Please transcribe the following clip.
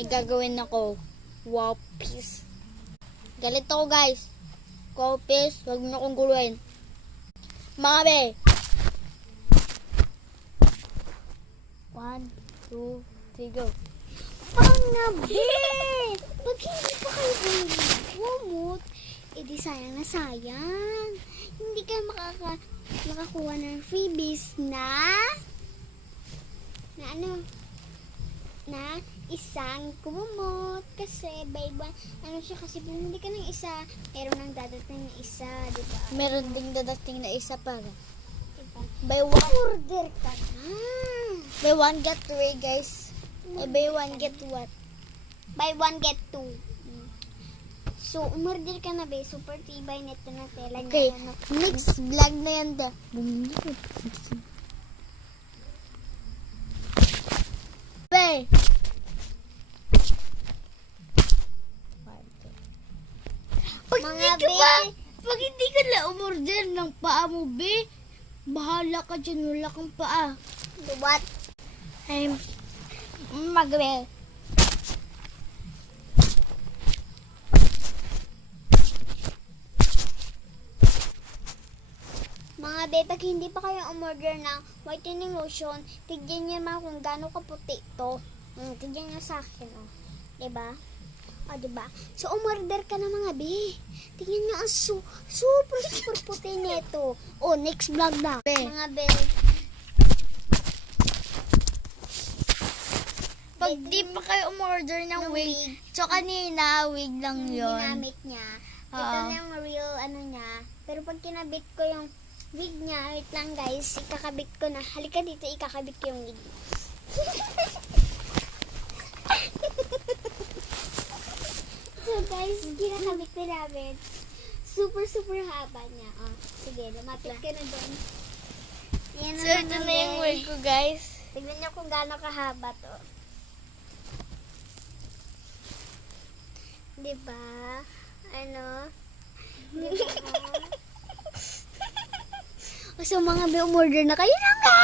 may gagawin ako. Wow, peace. Galit ako, guys. Wow, peace. Huwag mo akong guluhin. Mga be. 1, 2, 3, go. Pangabi! Pag hindi pa kayo bumut, edi sayang na sayang. Hindi kayo makakuha ng freebies na isang kumumot. Kasi by one, siya kasi bumili ka ng isa, meron nang dadating na isa, diba? Meron ding dadating na isa para. Diba? Buy one. Order ka na. Buy one, get two, guys. Buy one, get what? Buy one, get two. So, umorder ka na, be. Super tibay nito na tela niya. Okay, Ano. next vlog na yan da. Be! Pag Mga hindi ka be. ba, pag hindi ka na umorder ng paa mo, be, bahala ka dyan, wala kang paa. What? Ay, magbe. Mga be, pag hindi pa kayo umorder ng whitening lotion, tignan niyo naman kung gaano kaputi ito. Tignan niyo sa akin, oh. Diba? O, diba? So, umorder ka na, mga be. Tignan niyo, ang super puti nito. Oh, next vlog na. Be. Mga be. Pag di pa kayo umorder ng Ng wig, wig. so kanina, wig lang Yung yun. ginamit niya. Ito Oo. na yung real niya. Pero pag kinabit ko yung wig niya, wait lang guys, ikakabit ko na. Halika dito, ikakabit ko yung wig. So guys, kinakabit na namin. Super haba niya. Oh, sige, lumapit ka na doon. Ayan So, ito na yung wig ko, guys. Tignan niyo kung gaano kahaba to. Diba? Ano? Diba? So mga be, umorder na kayo na nga!